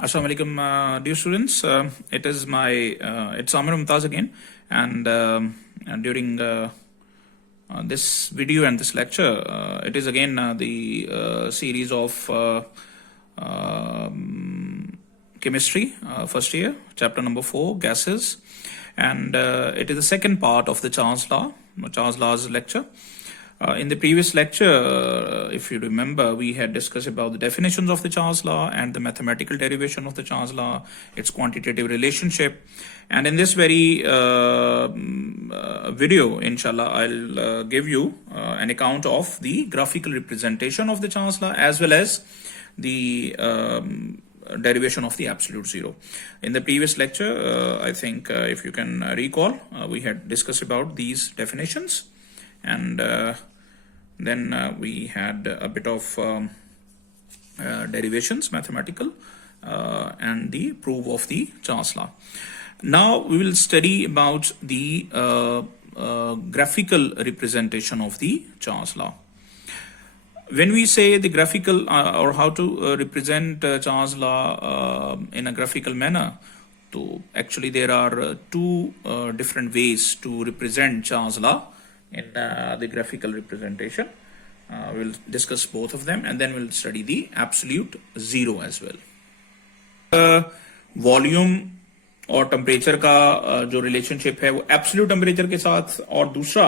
Assalamu alaikum, dear students. It's Amir Mumtaz again, and during this video and this lecture, it is again the series of chemistry, first year, chapter number 4, gases, and it is the second part of the Charles Law's lecture. In the previous lecture, if you remember, we had discussed about the definitions of the Charles law and the mathematical derivation of the Charles law, its quantitative relationship. And in this very video, inshallah, I'll give you an account of the graphical representation of the Charles law as well as the derivation of the absolute zero. In the previous lecture, I think if you can recall, we had discussed about these definitions. And then we had a bit of derivations, mathematical, and the proof of the Charles law. Now we will study about the graphical representation of the Charles law. When we say the graphical or how to represent Charles law in a graphical manner, so actually there are two different ways to represent Charles law in the graphical representation. We'll discuss both of them and then we'll study the absolute zero as well. Volume और temperature का जो relationship है वो absolute temperature के साथ, और दूसरा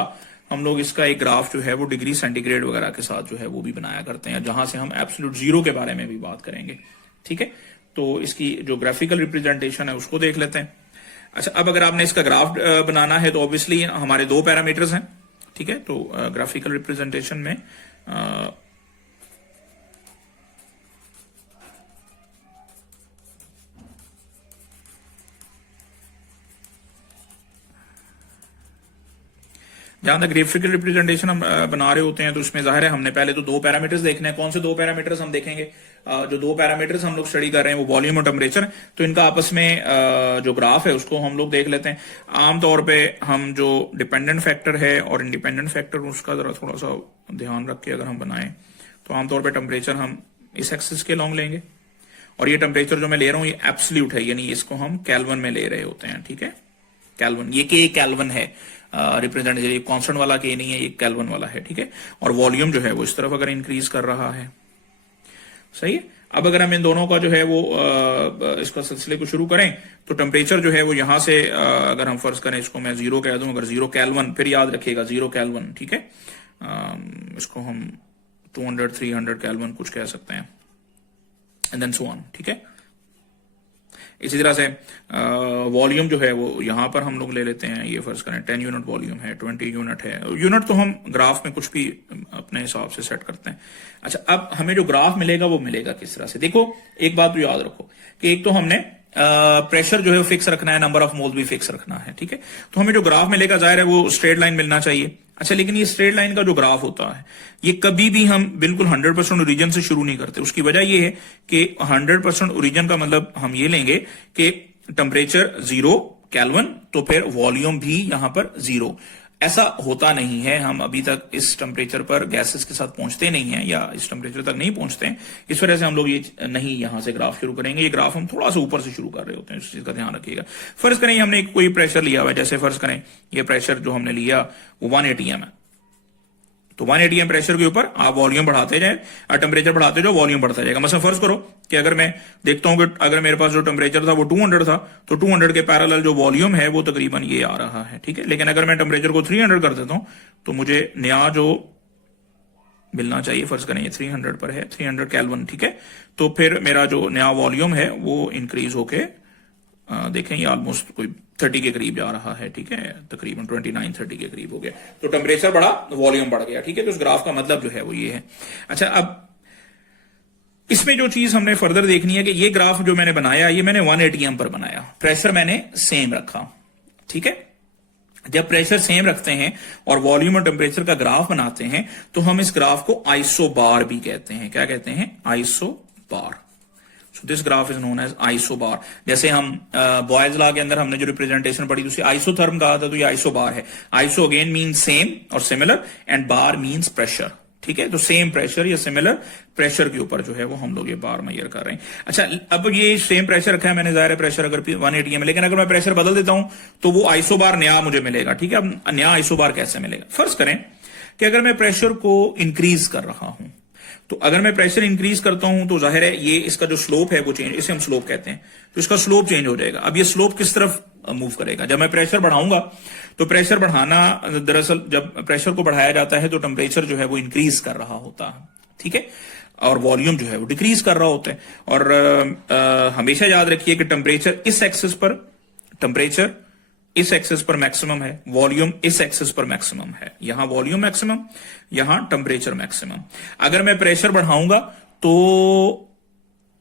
हम लोग इसका एक ग्राफ जो है वो डिग्री सेंटीग्रेड वगैरह के साथ जो है वो भी बनाया करते हैं, जहां से हम एब्सोल्यूट जीरो के बारे में भी बात करेंगे. ठीक है, तो इसकी जो ग्राफिकल रिप्रेजेंटेशन है उसको देख लेते हैं. अच्छा, अब अगर आपने इसका ग्राफ बनाना है तो ऑब्वियसली हमारे दो पैरामीटर्स हैं. ठीक है, तो ग्राफिकल रिप्रेजेंटेशन में जहां तक ग्राफिकल रिप्रेजेंटेशन हम बना रहे होते हैं तो उसमें जाहिर है हमने पहले तो दो पैरामीटर्स देखने हैं. कौन से दो पैरामीटर्स हम देखेंगे? जो दो पैरामीटर्स हम लोग स्टडी कर रहे हैं वो वॉल्यूम और टेम्परेचर, तो इनका आपस में जो ग्राफ है उसको हम लोग देख लेते हैं. आमतौर पे हम जो डिपेंडेंट फैक्टर है और इंडिपेंडेंट फैक्टर उसका जरा थोड़ा सा ध्यान रख के अगर हम बनाएं तो आमतौर पर टेम्परेचर हम इस एक्सिस के लॉन्ग लेंगे, और ये टेम्परेचर जो मैं ले रहा हूँ ये एब्सोल्यूट है, यानी इसको हम केल्विन में ले रहे होते हैं. ठीक है, केल्विन, ये के केल्विन है रिप्रेजेंटेटिव, कांस्टेंट वाला के नहीं है, ये केल्विन वाला है. ठीक है, और वॉल्यूम जो है वो इस तरफ अगर इंक्रीज कर रहा है. सही है. अब अगर हम इन दोनों का जो है वो इसका सिलसिले को शुरू करें तो टेम्परेचर जो है वो यहां से अगर हम फर्ज करें इसको मैं जीरो कह दूं, अगर जीरो केल्विन, फिर याद रखिएगा जीरो केल्विन. ठीक है, इसको हम 200 300 केल्विन कुछ कह सकते हैं, एंड देन सो ऑन. ठीक है, इसी तरह से वॉल्यूम जो है वो यहां पर हम लोग ले लेते हैं, ये फर्ज करें 10 यूनिट वॉल्यूम है, 20 यूनिट है. यूनिट तो हम ग्राफ में कुछ भी अपने हिसाब से सेट करते हैं. अच्छा, अब हमें जो ग्राफ मिलेगा वो मिलेगा किस तरह से? देखो, एक बात तो याद रखो कि एक तो हमने प्रेशर जो है वो फिक्स रखना है, नंबर ऑफ मोल्स भी फिक्स रखना है. ठीक है, तो हमें जो ग्राफ मिलेगा जाहिर है वो स्ट्रेट लाइन मिलना चाहिए. अच्छा, लेकिन ये स्ट्रेट लाइन का जो ग्राफ होता है ये कभी भी हम बिल्कुल 100% ओरिजिन से शुरू नहीं करते. उसकी वजह ये है कि 100% ओरिजिन का मतलब हम ये लेंगे कि टेम्परेचर 0 केल्विन तो फिर वॉल्यूम भी यहां पर 0. ऐसा होता नहीं है. हम अभी तक इस टेम्परेचर पर गैसेस के साथ पहुंचते नहीं है, या इस टेम्परेचर तक नहीं पहुंचते हैं. इस वजह से हम लोग ये नहीं यहां से ग्राफ शुरू करेंगे. ये ग्राफ हम थोड़ा सा ऊपर से शुरू कर रहे होते हैं, इस चीज का ध्यान रखिएगा. फर्ज करें हमने कोई प्रेशर लिया हुआ है, जैसे फर्ज करें ये प्रेशर जो हमने लिया वो 1 atm है, तो 1 atm प्रेशर के ऊपर आप वॉल्यूम बढ़ाते जाए और टेम्परेचर बढ़ाते जाओ, वॉल्यूम बढ़ता जाएगा. मतलब फर्ज करो कि अगर मैं देखता हूं कि अगर मेरे पास जो टेम्परेचर था वो 200 था, तो 200 के पैरेलल जो वॉल्यूम है वो तकरीबन ये आ रहा है. ठीक है, लेकिन अगर मैं टेम्परेचर को 300 कर देता हूं तो मुझे नया जो मिलना चाहिए, फर्ज करें ये 300 पर है, 300 केल्विन. ठीक है, तो फिर मेरा जो नया वॉल्यूम है वो इंक्रीज होके देखें ये ऑलमोस्ट कोई 30 के करीब जा रहा है. ठीक है, तकरीबन 29-30 के करीब हो गया. तो टेम्परेचर बढ़ा, वॉल्यूम बढ़ गया. ठीक है, तो इस ग्राफ का मतलब जो है वो ये है. अच्छा, अब इसमें जो चीज हमने फर्दर देखनी है कि ये ग्राफ जो मैंने बनाया ये मैंने 1 atm पर बनाया, प्रेशर मैंने सेम रखा. ठीक है, जब प्रेशर सेम रखते हैं और वॉल्यूम और टेम्परेचर का ग्राफ बनाते हैं तो हम इस ग्राफ को आइसोबार भी कहते हैं. क्या कहते हैं? Isobar. So this graph is known as isobar. जैसे हम बॉयल्स लॉ के अंदर हमने जो रिप्रेजेंटेशन पढ़ी उसे आइसोथर्म कहा था, तो ये आइसोबार है. आइसो अगेन मीन्स सेम और similar, and bar means pressure. ठीक है, तो सेम प्रेशर या सिमिलर प्रेशर के ऊपर जो है वो हम लोग ये बार मेजर कर रहे हैं। अच्छा, अब ये सेम प्रेशर रखा है मैंने, जाहिर है प्रेशर अगर 180 है, लेकिन अगर मैं प्रेशर बदल देता हूं तो वो आइसोबार नया मुझे मिलेगा। ठीक है, अब नया आइसोबार कैसे मिलेगा? फर्ज करें कि अगर मैं प्रेशर को इंक्रीज कर रहा हूं, तो अगर मैं प्रेशर इंक्रीज करता हूं तो जाहिर है ये इसका जो स्लोप है वो चेंज, इसे हम स्लोप कहते हैं, तो इसका स्लोप चेंज हो जाएगा। अब ये स्लोप किस तरफ मूव करेगा? जब मैं प्रेशर बढ़ाऊंगा तो प्रेशर बढ़ाना, दरअसल जब प्रेशर को बढ़ाया जाता है तो टेम्परेचर जो है वो इंक्रीज कर रहा होता है, ठीक है, और वॉल्यूम जो है वो डिक्रीज कर रहा होता है। और हमेशा याद रखिए कि टेम्परेचर इस एक्सिस पर मैक्सिमम है, वॉल्यूम इस एक्सिस पर मैक्सिमम है। यहां वॉल्यूम मैक्सिमम, यहां टेम्परेचर मैक्सिमम। अगर मैं प्रेशर बढ़ाऊंगा तो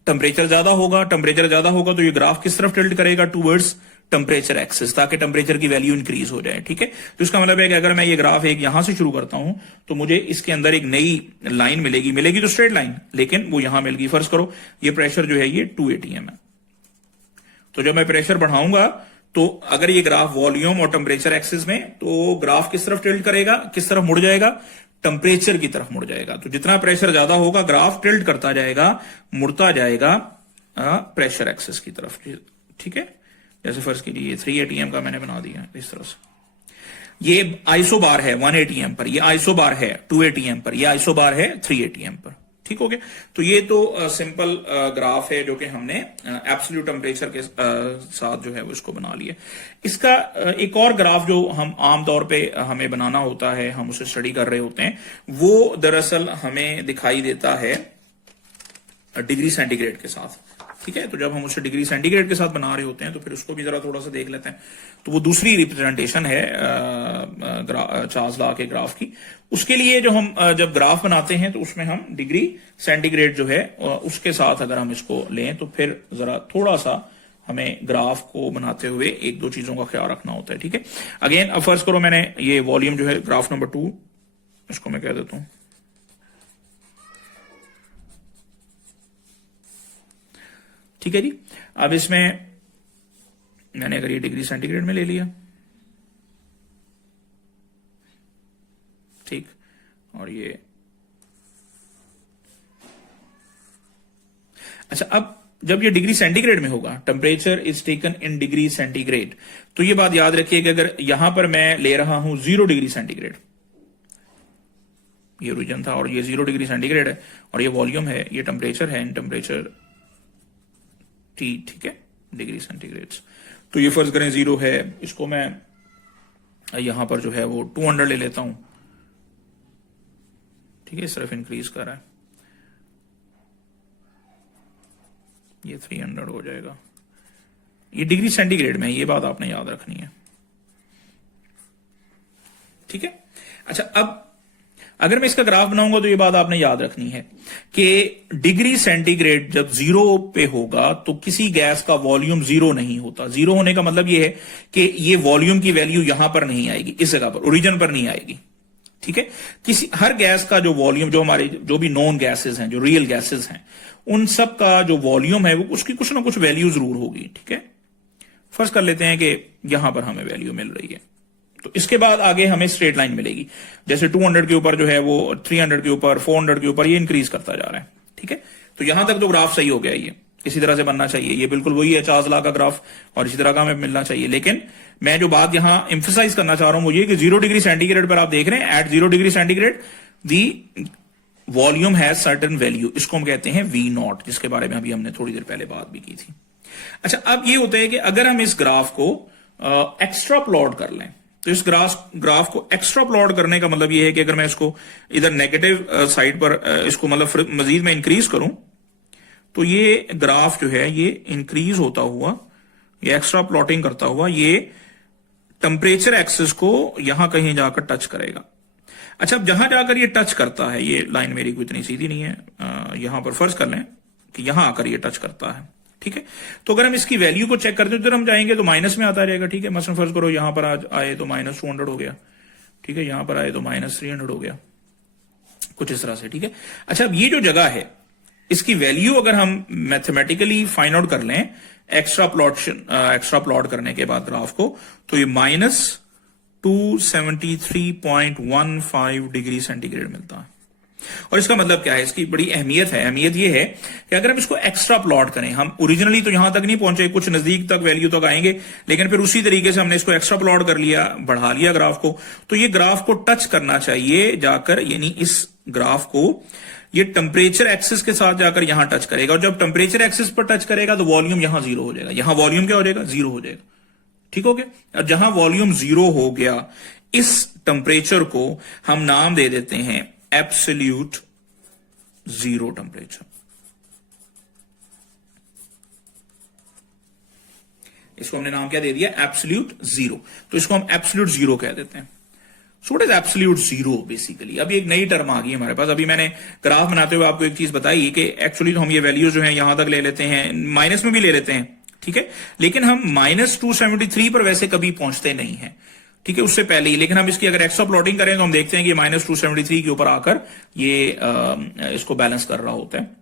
टेम्परेचर ज्यादा होगा, टेम्परेचर ज्यादा होगा तो ये ग्राफ किस तरफ टिल्ट करेगा? टूवर्ड्स टेम्परेचर एक्सिस, ताकि टेम्परेचर की वैल्यू इंक्रीज हो जाए। ठीक है, तो इसका मतलब है कि अगर मैं ये ग्राफ एक यहां से शुरू करता हूं तो मुझे इसके अंदर एक नई लाइन मिलेगी तो स्ट्रेट लाइन, लेकिन वो यहां मिल गई। फर्ज करो ये प्रेशर जो है ये 2 atm है, तो जब मैं प्रेशर बढ़ाऊंगा तो अगर ये ग्राफ वॉल्यूम और टेम्परेचर एक्सिस में, तो ग्राफ किस तरफ टिल्ट करेगा, किस तरफ मुड़ जाएगा? टेम्परेचर की तरफ मुड़ जाएगा। तो जितना प्रेशर ज्यादा होगा ग्राफ टिल्ट करता जाएगा, मुड़ता जाएगा प्रेशर एक्सिस की तरफ। ठीक है, जैसे फर्ज कीजिए 3 atm का मैंने बना दिया इस तरह से। ये आइसोबार है 1 atm पर, ये आइसोबार है 2 atm पर, ये आइसोबार है 3 atm पर। ठीक हो गया, तो ये तो सिंपल ग्राफ है जो कि हमने एब्सोल्यूट टेम्परेचर के साथ जो है वो इसको बना लिया। इसका एक और ग्राफ जो हम आमतौर पे हमें बनाना होता है, हम उसे स्टडी कर रहे होते हैं, वो दरअसल हमें दिखाई देता है डिग्री सेंटीग्रेड के साथ। ठीक है, तो जब हम उसे डिग्री सेंटीग्रेड के साथ बना रहे होते हैं तो फिर उसको भी जरा थोड़ा सा देख लेते हैं। तो वो दूसरी रिप्रेजेंटेशन है चार्ल्स लॉ के ग्राफ की। उसके लिए जो हम जब ग्राफ बनाते हैं तो उसमें हम डिग्री सेंटीग्रेड जो है उसके साथ अगर हम इसको लें तो फिर जरा थोड़ा सा हमें ग्राफ को बनाते हुए एक दो चीजों का ख्याल रखना होता है। ठीक है, अगेन अब फर्ज करो मैंने ये वॉल्यूम जो है ग्राफ नंबर 2, इसको मैं कह देता हूं, ठीक है जी। अब इसमें मैंने अगर ये डिग्री सेंटीग्रेड में ले लिया, ठीक, और ये अच्छा, अब जब ये डिग्री सेंटीग्रेड में होगा, temperature is taken in degree centigrade, तो ये बात याद रखिए कि अगर यहां पर मैं ले रहा हूं 0 डिग्री सेंटीग्रेड, ये ओरिजिन था और ये 0 डिग्री सेंटीग्रेड है और ये वॉल्यूम है, ये टेम्परेचर है, इन टेम्परेचर T, ठीक है, डिग्री सेंटीग्रेड। तो ये फर्ज करें 0 है, इसको मैं यहां पर जो है वो 200 ले लेता हूं। ठीक है, सिर्फ इंक्रीज कर रहा है, ये 300 हो जाएगा। ये डिग्री सेंटीग्रेड में, ये बात आपने याद रखनी है। ठीक है, अच्छा, अब अगर मैं इसका ग्राफ बनाऊंगा तो ये बात आपने याद रखनी है कि डिग्री सेंटीग्रेड जब 0 पे होगा तो किसी गैस का वॉल्यूम 0 नहीं होता। 0 होने का मतलब ये है कि ये वॉल्यूम की वैल्यू यहां पर नहीं आएगी, इस जगह पर, ओरिजिन पर नहीं आएगी। ठीक है, हर गैस का जो वॉल्यूम, जो हमारे जो भी नॉन गैसेस हैं, जो रियल गैसेस हैं, उन सब का जो वॉल्यूम है वो उसकी कुछ ना कुछ वैल्यू जरूर होगी। ठीक है, फर्ज कर लेते हैं कि यहां पर हमें वैल्यू मिल रही है, तो इसके बाद आगे हमें स्ट्रेट लाइन मिलेगी। जैसे 200 के ऊपर जो है वो 300 के ऊपर, 400 के ऊपर, ये इंक्रीज करता जा रहा है। ठीक है, तो यहां तक तो ग्राफ सही हो गया, ये इसी तरह से बनना चाहिए, ये बिल्कुल वही है चार्ल्स लॉ का ग्राफ और इसी तरह का हमें मिलना चाहिए। लेकिन मैं जो बात यहां एम्फसाइज करना चाह रहा हूं वो ये कि 0 डिग्री सेंटीग्रेड पर आप देख रहे हैं, at 0 degree centigrade the volume has certain value, इसको हम कहते हैं V0, जिसके बारे में अभी हमने थोड़ी देर पहले बात भी की थी। अच्छा, अब ये होता है कि अगर हम इस ग्राफ को एक्स्ट्रा प्लॉट कर लें, तो इस ग्राफ को एक्स्ट्रा प्लॉट करने का मतलब ये है कि अगर मैं इसको इधर नेगेटिव साइड पर इसको मतलब मजीद में इंक्रीज करूं तो ये ग्राफ जो है ये इंक्रीज होता हुआ, ये एक्स्ट्रा प्लॉटिंग करता हुआ, ये टेम्परेचर एक्सिस को यहां कहीं जाकर टच करेगा। अच्छा, अब जहां जाकर ये टच करता है, ये लाइन मेरी कोई इतनी सीधी नहीं है, यहां पर फर्ज कर लें कि यहां आकर ये टच करता है। ठीक है, तो अगर हम इसकी वैल्यू को चेक करते हैं तो हम जाएंगे तो माइनस में आता रहेगा। ठीक है, मसलन फर्ज करो यहां पर आए तो -200 हो गया। ठीक है, यहां पर आए तो -300 हो गया, कुछ इस तरह से। ठीक है, अच्छा, अब ये जो जगह है इसकी वैल्यू अगर हम मैथमेटिकली फाइंड आउट कर लें एक्स्ट्रा प्लॉट करने के बाद ग्राफ को, तो ये -273.15 डिग्री सेंटीग्रेड मिलता है। और इसका मतलब क्या है, इसकी बड़ी अहमियत है। अहमियत ये है कि अगर हम इसको एक्स्ट्रा प्लॉट करें, हम ओरिजिनली तो यहां तक नहीं पहुंचे, कुछ नजदीक तक वैल्यू तक आएंगे, लेकिन फिर उसी तरीके से हमने इसको एक्स्ट्रा प्लॉट कर लिया, बढ़ा लिया ग्राफ को, तो ये ग्राफ को टच करना चाहिए जाकर, यानी इस ग्राफ को ये टेम्परेचर एक्सिस के साथ जाकर यहां टच करेगा, और जब टेम्परेचर एक्सिस पर टच करेगा तो वॉल्यूम यहां जीरो हो जाएगा, यहां वॉल्यूम क्या हो जाएगा, जीरो हो जाएगा। ठीक हो गया। और जहां वॉल्यूम जीरो हो गया, इस टेम्परेचर को हम नाम दे देते हैं एब्सोल्यूट जीरो टेम्परेचर। इसको हमने नाम क्या दे दिया, एब्सोल्यूट जीरो। तो इसको हम एब्सोल्यूट जीरो कह देते हैं। So what is absolute zero basically. अभी एक नई टर्म आ गई हमारे पास। अभी मैंने ग्राफ बनाते हुए आपको एक चीज बताई कि एक्चुअली तो हम ये वैल्यूज जो है यहां तक ले लेते हैं, माइनस में भी ले लेते हैं, ठीक है, लेकिन हम -273 पर वैसे कभी पहुंचते नहीं है, ठीक है, उससे पहले ही। लेकिन हम इसकी अगर एक्स्ट्रा प्लॉटिंग करें तो हम देखते हैं कि -273 के ऊपर आकर ये इसको बैलेंस कर रहा होता है,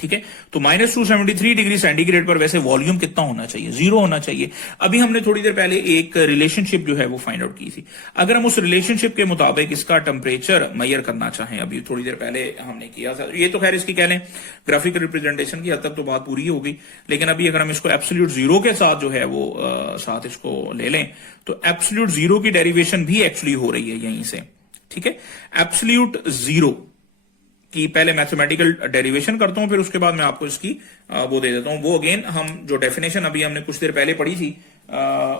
ठीक है। तो -273 डिग्री सेंटीग्रेड पर वैसे वॉल्यूम कितना होना चाहिए, जीरो होना चाहिए। अभी हमने थोड़ी देर पहले एक रिलेशनशिप जो है वो फाइंड आउट की थी। अगर हम उस रिलेशनशिप के मुताबिक इसका टेम्परेचर मेजर करना चाहें, अभी थोड़ी देर पहले हमने किया था, ये तो खैर इसकी कह लें ग्राफिकल रिप्रेजेंटेशन की हद तक तो बात पूरी हो गई, लेकिन अभी अगर हम इसको एब्सोल्यूट जीरो के साथ जो है वो साथ इसको ले लें, तो एब्सोल्यूट जीरो की डेरिवेशन भी एक्चुअली हो रही है यहीं से, ठीक है। एब्सोल्यूट जीरो की पहले मैथमेटिकल डेरिवेशन करता हूं, फिर उसके बाद मैं आपको इसकी वो दे देता हूं। वो अगेन हम जो डेफिनेशन अभी हमने कुछ देर पहले पढ़ी थी,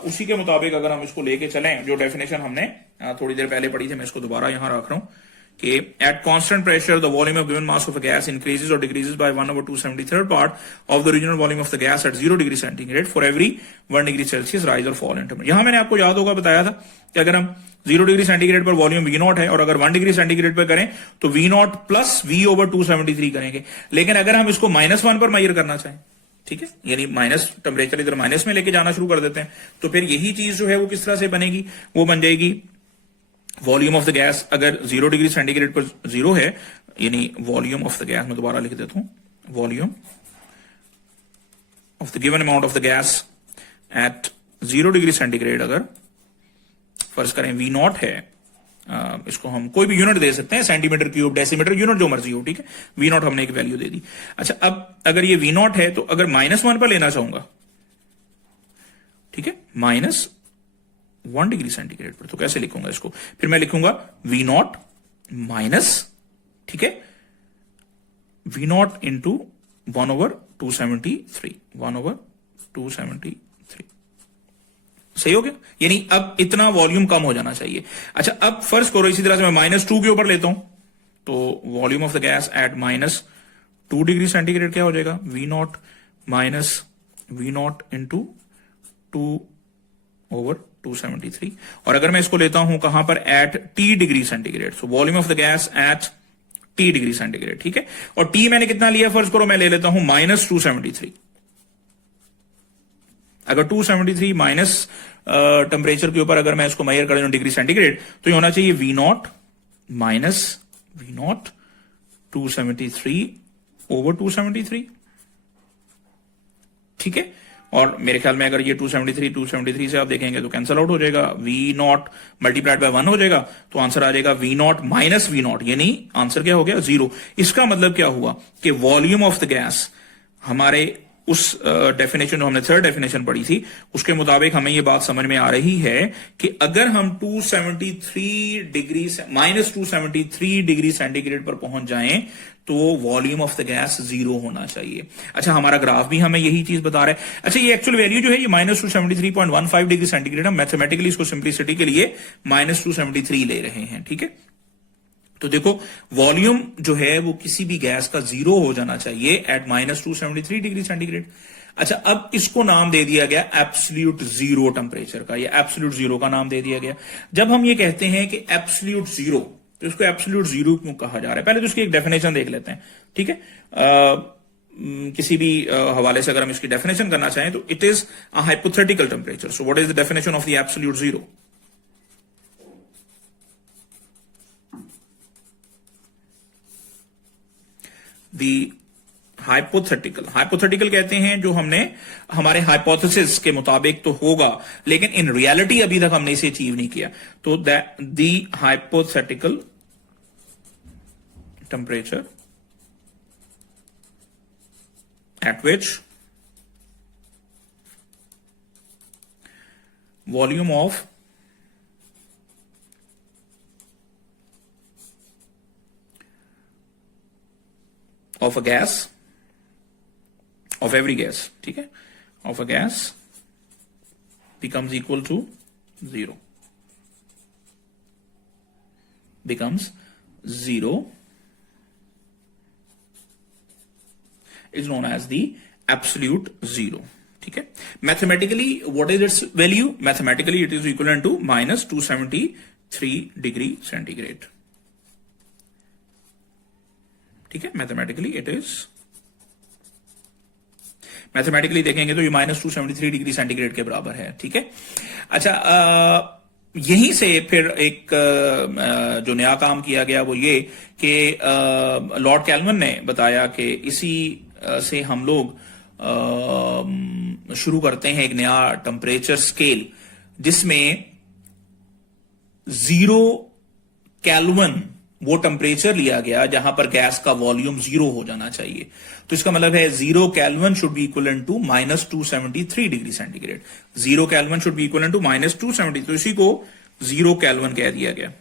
उसी के मुताबिक अगर हम इसको लेके चलें, जो डेफिनेशन हमने थोड़ी देर पहले पढ़ी थी, मैं इसको दोबारा यहां रख रहा हूं कि at constant pressure the volume of given mass of a gas increases और decreases by 1/273 part of the original volume of the gas at 0 degree centigrade for every 1 degree Celsius rise और फॉल इन टेम्परेचर। यहां मैंने आपको याद होगा बताया था कि अगर हम 0 डिग्री सेंटीग्रेड पर वॉल्यूम V0 है और अगर 1 डिग्री सेंटीग्रेड पर करें तो V0 प्लस V/273 करेंगे। लेकिन अगर हम इसको -1 पर मेजर करना चाहें, ठीक है, यानी माइनस टेम्परेचर इधर माइनस में लेके जाना शुरू कर देते हैं, तो फिर यही चीज जो है वो किस तरह से बनेगी, वो बन जाएगी वॉल्यूम ऑफ द गैस अगर 0 डिग्री सेंटीग्रेड पर जीरो है, यानी वॉल्यूम ऑफ द गैस, मैं दोबारा लिख देता हूं, volume of the given amount of the gas at 0 degree centigrade अगर फर्ज करें V0 है, इसको हम कोई भी यूनिट दे सकते हैं, सेंटीमीटर क्यूब, डेसीमीटर, यूनिट जो मर्जी हो, ठीक है। V0 हमने एक वैल्यू दे दी। अच्छा, अब अगर ये V0 है तो अगर -1 पर लेना चाहूंगा, ठीक है, -1 डिग्री सेंटीग्रेड पर, तो कैसे लिखूंगा इसको, फिर मैं लिखूंगा V0 माइनस, ठीक है, V0 इंटू 1/273, 1/273, सही हो गया। यानी अब इतना वॉल्यूम कम हो जाना चाहिए। अच्छा, अब फर्ज करो इसी तरह से मैं -2 के ऊपर लेता हूं, तो volume of the gas eight -2 degree centigrade क्या हो जाएगा, V0 माइनस V0 इंटू 2/273। और अगर मैं इसको लेता हूं कहां पर, at T degree centigrade, so volume of the gas at T degree centigrade, ठीक है। और T मैंने कितना लिया, फर्ज करो मैं ले लेता हूं -273। अगर 273 माइनस टेम्परेचर के ऊपर अगर मैं इसको मेजर करूं डिग्री सेंटीग्रेड, तो ये होना चाहिए V0 माइनस V0 273/273, ठीक है। और मेरे ख्याल में अगर ये 273 से आप देखेंगे तो कैंसल आउट हो जाएगा, V0 मल्टीप्लाइड बाय 1 हो जाएगा, तो आंसर आ जाएगा V0 माइनस V0, यानी आंसर क्या हो गया, 0। इसका मतलब क्या हुआ कि वॉल्यूम ऑफ द गैस हमारे उस डेफिनेशन जो हमने थर्ड डेफिनेशन पढ़ी थी उसके मुताबिक हमें ये बात समझ में आ रही है कि अगर हम -273 डिग्री सेंटीग्रेड पर पहुंच जाएं तो वॉल्यूम ऑफ द गैस 0 होना चाहिए। अच्छा, हमारा ग्राफ भी हमें यही चीज बता रहा है। अच्छा, ये एक्चुअल वैल्यू जो है ये -273.15 डिग्री सेंटीग्रेड, हम मैथमेटिकली इसको सिंप्लिसिटी के लिए -273 ले रहे हैं, ठीक है। तो देखो वॉल्यूम जो है वो किसी भी गैस का 0 हो जाना चाहिए एट -273 डिग्री सेंटीग्रेड। अच्छा, अब इसको नाम दे दिया गया एब्सोल्यूट जीरो टेम्परेचर का, या एब्सोल्यूट जीरो का नाम दे दिया गया। जब हम ये कहते हैं कि एब्सोल्यूट जीरो, तो इसको एब्सोल्यूट जीरो क्यों कहा जा रहा है, पहले तो इसकी एक डेफिनेशन देख लेते हैं, ठीक है। किसी भी हवाले से अगर हम इसकी डेफिनेशन करना चाहें तो it is a hypothetical temperature. So what is the definition of the absolute zero, hypothetical कहते हैं जो हमने हमारे हाइपोथेसिस के मुताबिक तो होगा, लेकिन इन रियलिटी अभी तक हमने इसे अचीव नहीं किया। तो दी hypothetical temperature at which volume of a gas, of every gas, ठीक है, of a gas becomes equal to 0, becomes 0 is known as the absolute zero. ठीक है, mathematically what is its value? Mathematically it is equivalent to minus 273 degree centigrade. ठीक है, mathematically it is, mathematically देखेंगे तो ये minus 273 degree centigrade के बराबर है। ठीक है, अच्छा, यहीं से फिर एक जो नया काम किया गया वो ये कि लॉर्ड कैल्विन ने बताया कि इसी से हम लोग शुरू करते हैं एक नया टेम्परेचर स्केल जिसमें 0 केल्विन वो टेम्परेचर लिया गया जहां पर गैस का वॉल्यूम 0 हो जाना चाहिए। तो इसका मतलब है 0 kelvin should be equivalent to minus 273 degree centigrade. 0 kelvin should be equivalent to minus 270, तो इसी को 0 केल्विन कह दिया गया।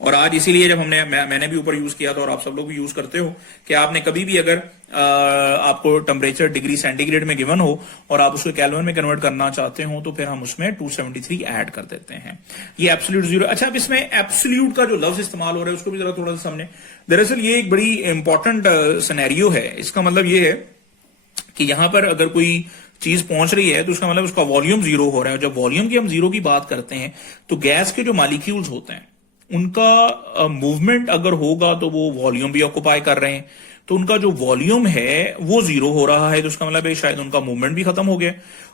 और आज इसीलिए जब मैंने भी ऊपर यूज किया था और आप सब लोग भी यूज करते हो कि आपने कभी भी अगर आपको टेम्परेचर डिग्री सेंटीग्रेड में गिवन हो और आप उसको केल्विन में कन्वर्ट करना चाहते हो तो फिर हम उसमें 273 ऐड कर देते हैं। ये एब्सोल्यूट जीरो। अच्छा, अब इसमें एब्सोल्यूट का जो लफ्ज इस्तेमाल हो रहा है उसको भी जरा थोड़ा सा समझे। दरअसल ये एक बड़ी इंपॉर्टेंट सिनेरियो है। इसका मतलब ये है कि यहां पर अगर कोई चीज पहुंच रही है तो उसका मतलब उसका वॉल्यूम 0 हो रहा है। जब वॉल्यूम की हम 0 की बात करते हैं तो गैस के जो मॉलिक्यूल्स होते हैं उनका मूवमेंट अगर होगा तो वो वॉल्यूम भी ऑक्युपाई कर रहे हैं, तो उनका जो वॉल्यूम है वो 0 हो रहा है, तो उसका मतलब है शायद उनका मूवमेंट भी खत्म हो गया।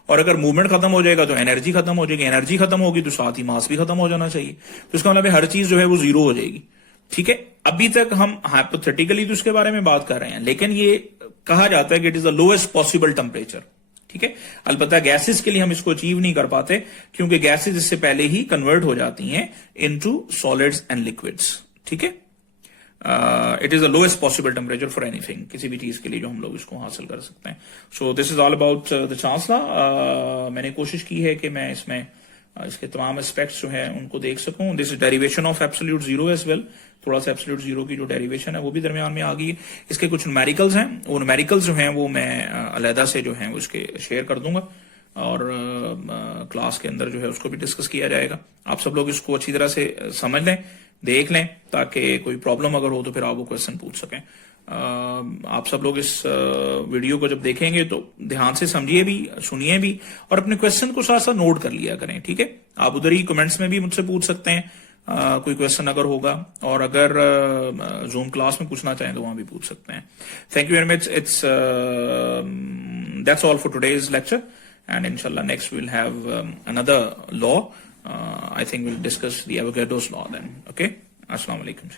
और अगर मूवमेंट खत्म हो जाएगा तो एनर्जी खत्म हो जाएगी, एनर्जी खत्म होगी तो साथ ही मास भी खत्म हो जाना चाहिए, तो इसका मतलब है हर चीज जो है वो 0 हो जाएगी। ठीक है, अभी तक हम हाइपोथेटिकली तो इसके बारे में बात कर रहे हैं, लेकिन ये कहा जाता है कि it is the lowest possible temperature. ठीक है, अलबत्ता गैसेस के लिए हम इसको अचीव नहीं कर पाते क्योंकि गैसेस इससे पहले ही कन्वर्ट हो जाती हैं इनटू सॉलिड्स एंड लिक्विड्स। ठीक है, it is the lowest possible temperature for anything, किसी भी चीज के लिए जो हम लोग इसको हासिल कर सकते हैं। So this is all about the chancellor. मैंने कोशिश की है कि मैं इसमें इसके तमाम एस्पेक्ट्स जो है उनको देख सकूं। This is derivation of absolute zero as well, थोड़ा सा एब्सोल्यूट जीरो की जो डेरिवेशन है वो भी दरमियान में आ गई है। इसके कुछ न्यूमेरिकल्स हैं, वो न्यूमेरिकल्स जो हैं वो मैं अलहदा से जो है उसके शेयर कर दूंगा और क्लास के अंदर जो है उसको भी डिस्कस किया जाएगा। आप सब लोग इसको अच्छी तरह से समझ लें, देख लें, ताकि कोई प्रॉब्लम अगर हो तो फिर आप वो क्वेश्चन पूछ सकें। आप सब लोग इस वीडियो को जब देखेंगे तो ध्यान से समझिए भी, सुनिए भी और अपने क्वेश्चन को साथ साथ नोट कर लिया करें। ठीक है, आप उधर ही कमेंट्स में भी मुझसे पूछ सकते हैं कोई क्वेश्चन अगर होगा, और अगर जूम क्लास में पूछना चाहें तो वहां भी पूछ सकते हैं। Thank you very much. It's that's all for today's lecture and इंशाल्लाह next will have another law. I think we'll discuss the Avogadro's law then. Okay? Assalamu alaikum.